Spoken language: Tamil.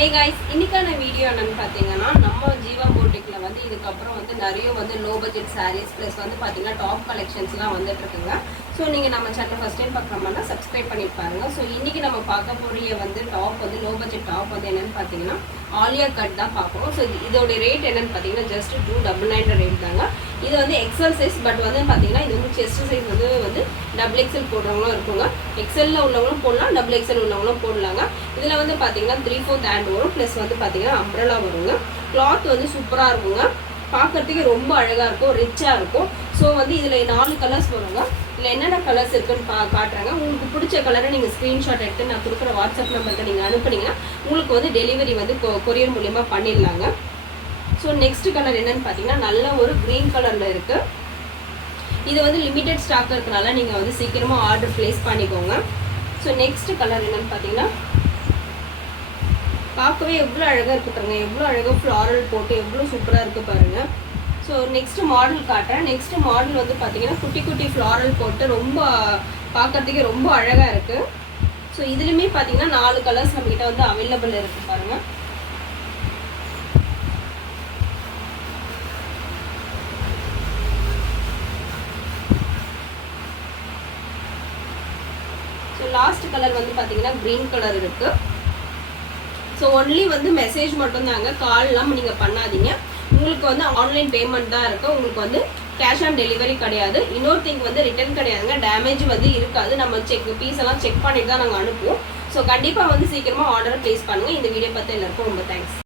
ஏ கைஸ், இன்னைக்கான வீடியோ என்னன்னு பார்த்தீங்கன்னா, நம்ம ஜீவா போட்டிக்கில் வந்து இதுக்கப்புறம் வந்து நிறைய வந்து லோ பட்ஜெட் சாரீஸ் ப்ளஸ் வந்து பார்த்தீங்கன்னா டாப் கலெக்ஷன்ஸ்லாம் வந்துட்டு இருக்குங்க. ஸோ நீங்கள் நம்ம சேனல் ஃபஸ்ட் டைம் பார்க்குறோம்னா சப்ஸ்கிரைப் பண்ணி பாருங்க. ஸோ இன்றைக்கி நம்ம பார்க்க போகிற வந்து டாப் வந்து லோ பட்ஜெட் டாப் வந்து என்னென்னு பார்த்தீங்கன்னா ஆலியா கட் தான் பார்க்குறோம். ஸோ இதோட ரேட் என்னென்னு பார்த்தீங்கன்னா ஜஸ்ட் 299 ரேட் தாங்க. இது வந்து எக்ஸல் சைஸ், பட் வந்து பார்த்தீங்கன்னா இது வந்து செஸ்ட் சைஸ் வந்து டபுள் எக்ஸல் போடுறவங்களும் இருக்குங்க. எக்ஸலில் உள்ளவங்களும் போடலாம், டபுள் எக்ஸல் உள்ளவங்களும் போடலாங்க. இதில் வந்து பார்த்தீங்கன்னா 3/4 ஹேண்ட் வரும், ப்ளஸ் வந்து பார்த்தீங்கன்னா அம்ப்ரெல்லா வருங்க. கிளாத் வந்து சூப்பராக இருக்குங்க, பார்க்குறதுக்கு ரொம்ப அழகாக இருக்கும், ரிச்சாக இருக்கும். ஸோ வந்து இதில் 4 கலர்ஸ் வருங்க. இதில் என்னென்ன கலர்ஸ் இருக்குன்னு காட்டுறாங்க. உங்களுக்கு பிடிச்ச கலரை நீங்கள் ஸ்க்ரீன்ஷாட் எடுத்து நான் கொடுக்குற வாட்ஸ்அப் நம்பருக்கு நீங்கள் அனுப்புனீங்கன்னா உங்களுக்கு வந்து டெலிவரி வந்து கொரியர் மூலிமா பண்ணிடலாங்க. ஸோ நெக்ஸ்ட் கலர் என்னன்னு பார்த்தீங்கன்னா நல்ல ஒரு க்ரீன் கலரில் இருக்குது. இது வந்து லிமிட்டட் ஸ்டாக் இருக்கிறனால நீங்கள் வந்து சீக்கிரமாக ஆர்டர் ப்ளேஸ் பண்ணிக்கோங்க. ஸோ நெக்ஸ்ட் கலர் என்னன்னு பார்த்தீங்கன்னா பார்க்கவே எவ்வளோ அழகாக இருக்குது பாருங்கள், எவ்வளோ அழகாக ஃப்ளாரல் போட்டு எவ்வளோ சூப்பராக இருக்குது பாருங்கள். ஸோ நெக்ஸ்ட் மாடல் காட்டுறேன். நெக்ஸ்ட் மாடல் வந்து பார்த்தீங்கன்னா குட்டி குட்டி ஃப்ளாரல் போட்டு ரொம்ப பார்க்குறதுக்கே ரொம்ப அழகாக இருக்குது. ஸோ இதுலேயுமே பார்த்தீங்கன்னா 4 கலர்ஸ் நம்மகிட்ட வந்து அவைலபிள் இருக்குது பாருங்கள். ஸோ லாஸ்ட் கலர் வந்து பார்த்தீங்கன்னா க்ரீன் கலர் இருக்குது. ஸோ ஒன்லி வந்து மெசேஜ் மட்டும்தாங்க, கால்லாம் நீங்கள் பண்ணாதீங்க. உங்களுக்கு வந்து ஆன்லைன் பேமெண்ட் தான் இருக்குது, உங்களுக்கு வந்து கேஷ் ஆன் டெலிவரி கிடையாது. இன்னொரு திங் வந்து ரிட்டர்ன் கிடையாதுங்க, டேமேஜ் வந்து இருக்காது. நம்ம பீஸ் எல்லாம் செக் பண்ணிட்டு தான் நாங்கள் அனுப்புவோம். ஸோ கண்டிப்பாக வந்து சீக்கிரமாக ஆர்டரை ப்ளேஸ் பண்ணுங்கள். இந்த வீடியோ பார்த்து எல்லாருக்கும் ரொம்ப தேங்க்ஸ்.